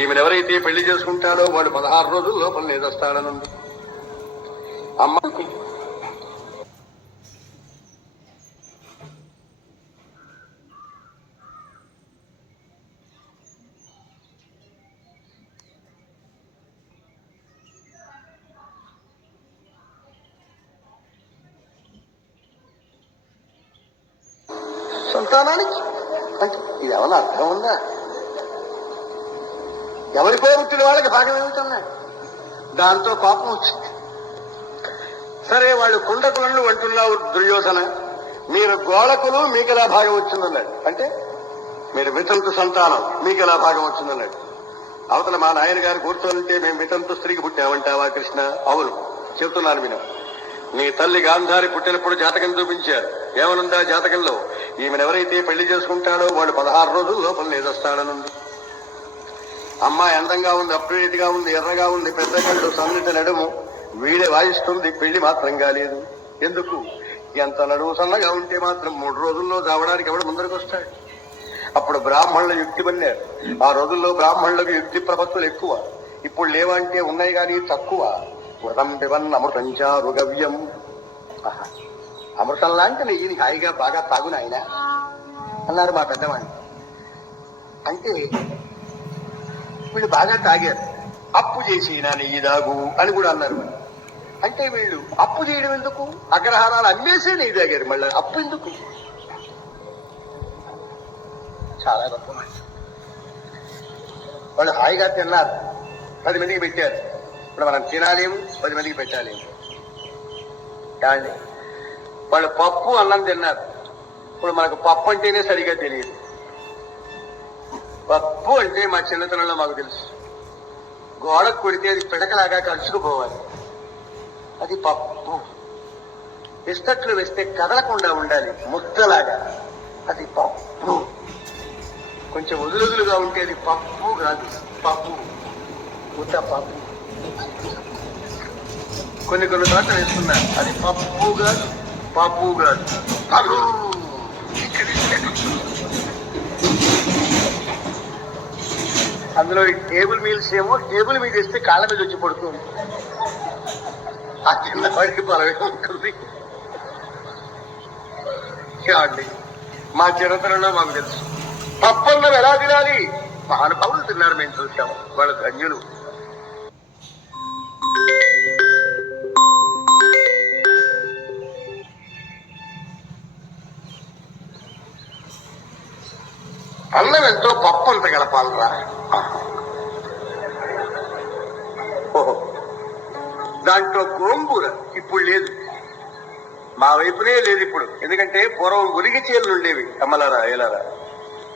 ఈమెను ఎవరైతే పెళ్ళి చేసుకుంటాడో వాడు పదహారు రోజుల లోపల నేదొస్తాడనుంది. అమ్మ సంతానానికి? ఇది ఏమన్నా అర్థం ఉందా? ఎవరికో పుట్టిన వాళ్ళకి భాగం ఏమిటన్నాడు దాంతో కోపం వచ్చింది. సరే వాళ్ళు కుండకులను అంటున్నావు దుర్యోధన. మీరు గోళకులు మీకు ఎలా భాగం వచ్చిందన్నాడు. అంటే మీరు వితంతు సంతానం మీకు ఎలా భాగం వచ్చిందన్నాడు. అవతల మా నాయన గారు కూర్చోనుంటే మేము వితంతు స్త్రీకి పుట్టామంటావా కృష్ణ? అవును చెప్తున్నాను విను. నీ తల్లి గాంధారి పుట్టినప్పుడు జాతకం చూపించారు. ఏమనుందా జాతకంలో? ఈమెనెవరైతే పెళ్ళి చేసుకుంటాడో వాడు పదహారు రోజులు లోపల నేదొస్తాడనుంది. అమ్మాయి అందంగా ఉంది అప్డేట్గా ఉంది ఎర్రగా ఉంది పెద్ద కళ్ళు సన్నిటి నడుము. వీడే వాయిస్తుంది పెళ్ళి మాత్రం కాలేదు. ఎందుకు? ఎంత నడుము సన్నగా ఉంటే మాత్రం మూడు రోజుల్లో చావడానికి ఎవడు ముందరకు వస్తాడు? అప్పుడు బ్రాహ్మణుల యుక్తి పన్నారు ఆ రోజుల్లో బ్రాహ్మణులకు యుక్తి ప్రపత్తులు ఎక్కువ. ఇప్పుడు లేవంటే ఉన్నాయి కానీ తక్కువ. మృతం పివన్ అమృతం చారుగవ్యం ఆహా. అమృతం లాంటి నెయ్యిని హాయిగా బాగా తాగునాయన అన్నారు మా పెద్దవాడిని అంటే వీళ్ళు బాగా తాగారు. అప్పు చేసి నా నెయ్యి దాగు అని కూడా అన్నారు అంటే వీళ్ళు అప్పు చేయడం ఎందుకు? అగ్రహారాలు అమ్మేసే నెయ్యి తాగారు మళ్ళీ. అప్పు ఎందుకు? చాలా గొప్ప మనిషి. వాళ్ళు హాయిగా తిన్నారు. పది మందికి పెట్టారు. ఇప్పుడు మనం తినాలేము పది మందికి పెట్టాలేము. కానీ వాళ్ళు పప్పు అన్నం తిన్నారు. ఇప్పుడు మనకు పప్పు అంటేనే సరిగా తెలియదు. పప్పు అంటే మా చిన్నతనంలో మాకు తెలుసు. గోడకు కొడితే అది పిడకలాగా కలుసుకుపోవాలి. అది పప్పు. బిస్కట్లు వేస్తే కదలకుండా ఉండాలి ముద్దలాగా. అది పప్పు. కొంచెం వదులుదులుగా ఉంటే అది పప్పు కాదు పప్పు. ముద్ద పప్పు. కొన్ని కొన్ని చోట్ల వేస్తున్నారు అది పప్పు కాదు పప్పు కాదు. పప్పు. అందులో ఈ టేబుల్ మీల్స్ ఏమో టేబుల్ మీద ఇస్తే కాళ్ళ మీద వచ్చి పడుతుంది. ఆ చిన్నవాడికి బలమే ఉంటుంది అండి మా చిన్నతనంలో మాకు తెలుసు. పప్పన్నం ఎలా తినాలి? మహానుభావులు తిన్నారు మేము చూసాము వాళ్ళ ధన్యులు. అన్నం ఎంతో పప్పు అంత గడపాలరా ఓహో. దాంట్లో గోంగూర ఇప్పుడు లేదు. మా వైపునే లేదు ఇప్పుడు. ఎందుకంటే పూర్వం ఉరిగి చేలు ఉండేవి. అమ్మలారా ఏలారా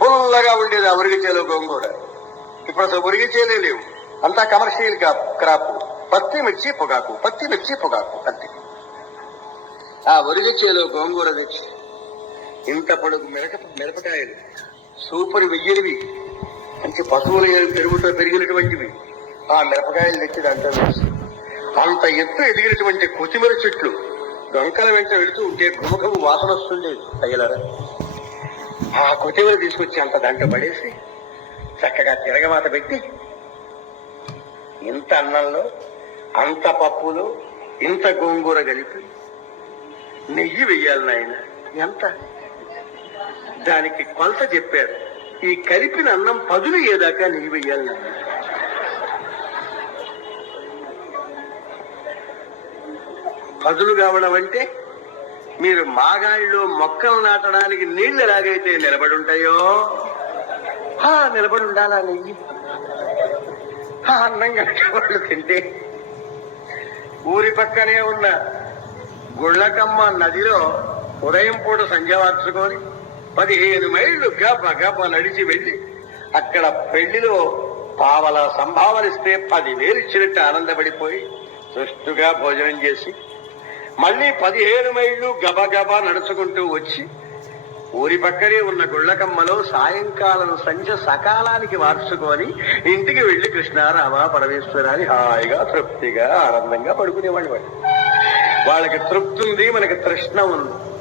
పుల్లగా ఉండేది ఆ ఉరిగి చేలు గోంగూర. ఇప్పుడు అసలు ఉరిగి చేలే లేవు. అంతా కమర్షియల్ క్రాప్ పత్తి మిర్చి పొగాకు. పత్తి మిర్చి పొగాకు. అంతే. ఆ ఒరిగి చేలో గోంగూర తెచ్చి ఇంత పొడుగు మిరక మిరపకాయలు. సూపర్ వెయ్యినవి. మంచి పశువుల పెరుగుతో పెరిగినటువంటివి. ఆ మిరపకాయలు తెచ్చి దాంట్లో అంత ఎత్తు ఎదిగినటువంటి కొత్తిమీర చెట్లు డొంకల వెంట వెళుతూ ఉంటే గుమగము వాసన వస్తుండేది అయ్యలరా. ఆ కొత్తిమీర తీసుకొచ్చి అంత దాంట్లో పడేసి చక్కగా తిరగమాత పెట్టి ఇంత అన్నంలో అంత పప్పులు ఇంత గోంగూర కలిపి నెయ్యి వెయ్యాలి నాయన. ఎంత? దానికి కొలత చెప్పారు. ఈ కలిపిన అన్నం పదులు ఏదాకా నెయ్యి వెయ్యాలి పదులు కావడం అంటే మీరు మాగాళ్ళలో మొక్కలు నాటడానికి నీళ్ళు ఎలాగైతే నిలబడి ఉంటాయో నిలబడి ఉండాలా నెయ్యి? అన్నం కనుక వాళ్ళు తింటే ఊరి పక్కనే ఉన్న గుళ్ళకమ్మ నదిలో ఉదయం పూట సంధ్య వార్చుకొని పదిహేను మైళ్ళు గబ గబ నడిచి వెళ్ళి అక్కడ పెళ్ళిలో పావల సంభావనిస్తే పదివేలు ఇచ్చినట్టు ఆనందపడిపోయి సుష్టుగా భోజనం చేసి మళ్ళీ పదిహేను మైళ్ళు గబగబా నడుచుకుంటూ వచ్చి ఊరి పక్కనే ఉన్న గుళ్ళకమ్మలో సాయంకాలం సంధ్య సకాలానికి మార్చుకొని ఇంటికి వెళ్ళి కృష్ణారామ పరమేశ్వర అని హాయిగా తృప్తిగా ఆనందంగా పడుకునేవాళ్ళు వాళ్ళు. వాళ్ళకి తృప్తి ఉంది మనకి తృష్ణ ఉంది.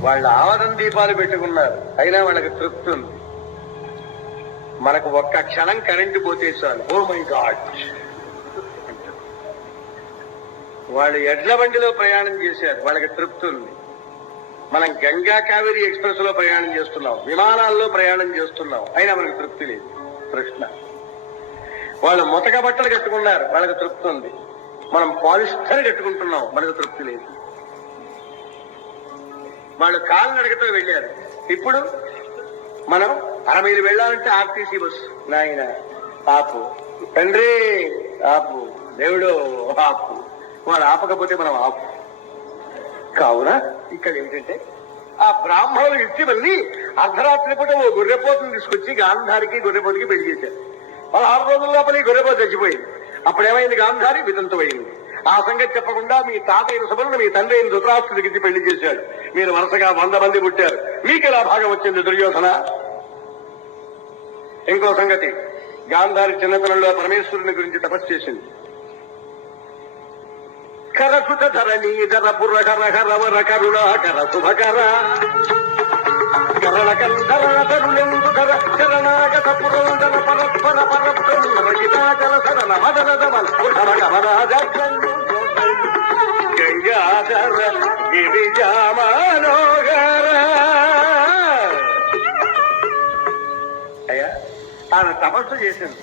వాళ్ళ ఆవదం దీపాలు పెట్టుకున్నారు. అయినా వాళ్ళకి తృప్తి ఉంది. మనకు ఒక్క క్షణం కరెంటు పోతే చాలు. ఓ మై గాడ్ వాళ్ళు ఎడ్ల బండిలో ప్రయాణం చేశారు. వాళ్ళకి తృప్తి ఉంది. మనం గంగా కావేరి ఎక్స్ప్రెస్లో ప్రయాణం చేస్తున్నాం. విమానాల్లో ప్రయాణం చేస్తున్నాం. అయినా మనకు తృప్తి లేదు. ప్రశ్న. వాళ్ళు ముతక బట్టలు కట్టుకున్నారు. వాళ్ళకి తృప్తి ఉంది. మనం పాలిస్టర్ కట్టుకుంటున్నాం. మనకు తృప్తి లేదు. వాళ్ళు కాలినడకతో వెళ్ళారు. ఇప్పుడు మనం అరవైలు వెళ్ళాలంటే ఆర్టీసీ బస్సు. నాయన ఆపు. తండ్రి ఆపు. దేవుడు ఆపు. వాడు ఆపకపోతే మనం ఆపు. కావున ఇక్కడ ఏంటంటే ఆ బ్రాహ్మణులు ఇచ్చి మళ్ళీ అర్ధరాత్రి పూట ఓ గొర్రెపోతుని తీసుకొచ్చి గాంధారికి గొర్రెపోతుకి పెళ్ళి చేశారు. పదహారు రోజుల లోపల ఈ గొర్రెపోతు చచ్చిపోయింది. అప్పుడు ఏమైంది గాంధారి? వితంతమైంది ఆ సంగతి చెప్పకుండా మీ తాతయ్య సుబరుడు మీ తండ్రి అయిన ధృతరాష్ట్రుడికి ఇచ్చి పెళ్ళి చేశాడు. మీరు వరుసగా వంద మంది పుట్టారు. మీకు ఎలా భాగం వచ్చింది దుర్యోధన? ఇంకో సంగతి గాంధారి చిన్నతనంలో పరమేశ్వరుని గురించి తపస్సు చేసింది. కరసుత ధరణి ధర పురకర హరవర కరుణాకర శుభకర. కరణ కంధరణ తరుణెందు ధర చరణాగత పురందర గంగాధర గిరిజామానోగర అయ్యా ఆమె తపస్సు చేసింది.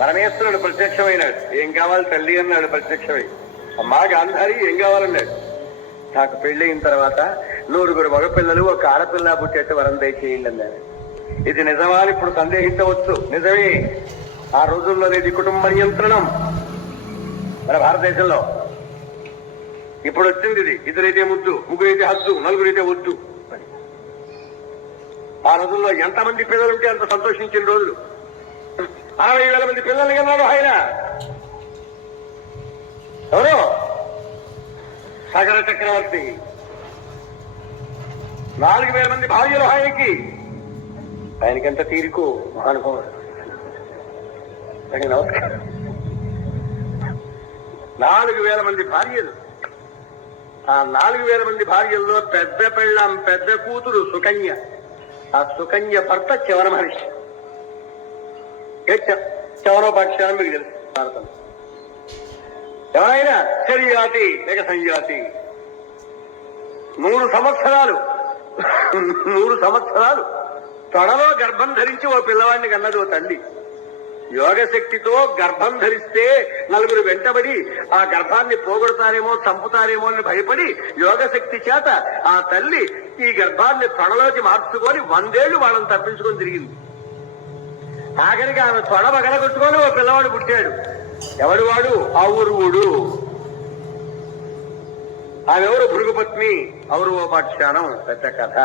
పరమేశ్వరుడు ప్రత్యక్షమైనాడు ఏం కావాలి తల్లి అన్నాడు. ప్రత్యక్షమై అమ్మా గాంధారి ఏం కావాలన్నాడు నాకు పెళ్ళయిన తర్వాత నూరుగురు మగపిల్లలు ఒక ఆడపిల్ల పుట్టేట్టు వరం దయచేయండి అన్నారు ఇది నిజమా ఇప్పుడు సందేహించవచ్చు నిజమే. ఆ రోజుల్లో ఇది కుటుంబ నియంత్రణం. మన భారతదేశంలో. ఇప్పుడు వచ్చింది ఇది. ఇద్దరైతే ముద్దు ముగ్గురైతే హద్దు నలుగురైతే వద్దు ఆ రోజుల్లో ఎంతమంది పిల్లలుంటే అంత సంతోషించిన రోజులు. అరవై వేల మంది పిల్లలు కన్నాడు ఆయన. ఎవరు? సగర చక్రవర్తి. నాలుగు వేల మంది భార్యలు ఆయనకి ఎంత తీరుకు మహానుభావుడు. నమస్కారం. నాలుగు వేల మంది భార్యలు. ఆ నాలుగు వేల మంది భార్యల్లో పెద్ద పెళ్ళాం పెద్ద కూతురు సుకన్య ఆ సుకన్య భర్త చివర మహర్షి. ఏ చవనోపాఖ్యానం మీకు తెలుసు. భారతం. ఎవరైనా శరీరాతి లేక సంజాతి మూడు సంవత్సరాలు. మూడు సంవత్సరాలు. త్వరలో గర్భం ధరించి ఓ పిల్లవాడిని కన్నది ఓ తల్లి. యోగ శక్తితో గర్భం ధరిస్తే నలుగురు వెంటబడి ఆ గర్భాన్ని పోగొడతారేమో చంపుతారేమో అని భయపడి యోగ శక్తి చేత ఆ తల్లి ఈ గర్భాన్ని తొడలోకి మార్చుకొని వందేళ్ళు వాళ్ళని తప్పించుకొని తిరిగింది. ఆఖరికి ఆమె తొడ పగలగొట్టుకొని ఓ పిల్లవాడు పుట్టాడు. ఎవడు వాడు? ఆ ఊరువుడు ఆమెవరు భృగుపత్ని ఔరవోపాఖ్యానం పెద్ద కథ.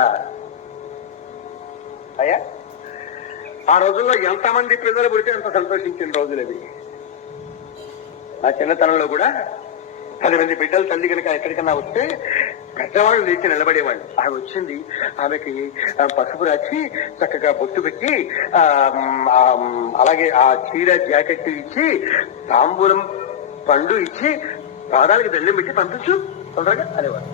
అయ్యా? ఆ రోజుల్లో ఎంతమంది పిల్లలు పుడితే అంత సంతోషించిన రోజులు అవి. నా చిన్నతనంలో కూడా పది మంది బిడ్డలు తల్లి కనుక ఎక్కడికన్నా వస్తే పెద్దవాళ్ళు లేచి నిలబడేవాళ్ళు. ఆమె వచ్చింది ఆమెకి పసుపు రాచి చక్కగా బొట్టు పెట్టి ఆ, అలాగే ఆ చీర జాకెట్ ఇచ్చి తాంబూలం పండు ఇచ్చి పాదాలకి దండం పెట్టి పంపించు తొందరగా అనేవాడు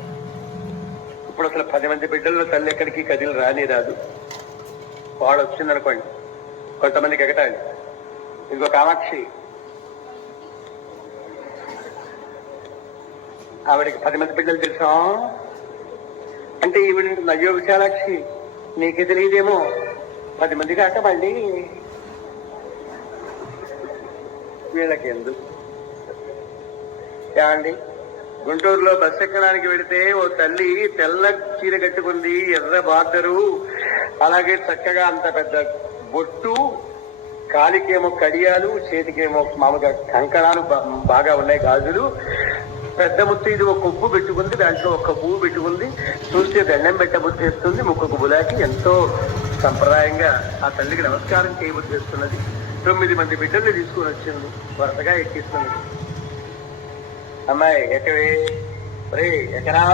ఇప్పుడు అసలు పది మంది బిడ్డల్లో తల్లి ఎక్కడికి కదిలి రాని రాదు వాడు వచ్చిందనుకోండి. కొంతమందికి ఎగటాలి ఇంకో కామాక్షి. ఆవిడకి పది మంది పిల్లలు తెలుసా? అంటే ఈవిడ అయ్యో విశాలాక్షి నీకే తెలియదేమో. పది మంది కాక మళ్ళీ వీళ్ళకి ఎందుకు ఏమండి? గుంటూరులో బస్సు ఎక్కడానికి వెడితే ఓ తల్లి తెల్ల చీర కట్టుకుంది ఎర్ర బార్డరు అలాగే చక్కగా అంత పెద్ద బొట్టు కాలికేమో కడియాలు చేతికేమో మామూలుగా కంకణాలు బాగా ఉన్నాయి గాజులు. పెద్ద ముత్తు ఇది ఒక ఉప్పు పెట్టుకుంది దాంట్లో ఒక పువ్వు పెట్టుకుంది. చూస్తే దండం పెట్టబుద్ధిస్తుంది ముక్కకు బులాకి ఎంతో సంప్రదాయంగా ఆ తల్లికి నమస్కారం చేయబుద్ధిస్తున్నది. తొమ్మిది మంది బిడ్డల్ని తీసుకుని వచ్చింది వరుసగా ఎక్కిస్తున్నది. అమ్మాయి ఎక్కవే? రే ఎక్కరా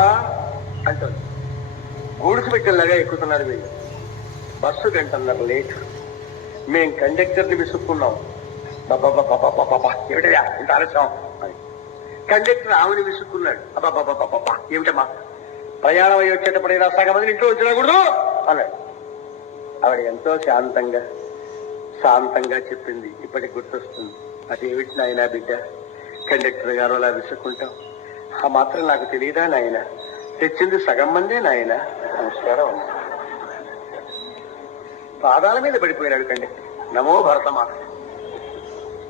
అంటుంది. గూడుసు పెట్టేలాగా ఎక్కుతున్నారు వీళ్ళు. బస్సు గంటన్నర లేట్. మేము కండక్టర్ని విసుక్కున్నాం బాబా ఏమిటయ్యా ఇంత ఆలస్యం. అని. కండక్టర్ ఆమెను విసుక్కున్నాడు అబ్బాబా ఏమిటమ్మా? ప్రయాణం అయ్యి వచ్చేటప్పుడైనా సగం మంది ఇంట్లో వచ్చినకూడదు అన్నాడు. ఆవిడ ఎంతో శాంతంగా శాంతంగా చెప్పింది. ఇప్పటికి గుర్తొస్తుంది. అదేమిటి నాయనా బిడ్డ? కండక్టర్ గారు అలా విసుక్కుంటాం ఆ మాత్రం నాకు తెలియదా నాయన? తెచ్చింది సగం మందే నాయన? నమస్కారం. పాదాల మీద పడిపోయినాడు కండక్టర్. నమో భరతమాత.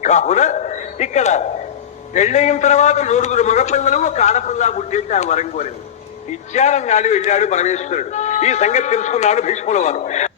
కావున ఇక్కడ పెళ్ళయిన తర్వాత నలుగురు మగపిల్లలు ఒక ఆడపిల్ల పుట్టేసి ఆ వరం కోరింది. ఇచ్చారన్నాడు వెళ్ళాడు పరమేశ్వరుడు. ఈ సంగతి తెలుసుకున్నాడు భీష్ముల వారు.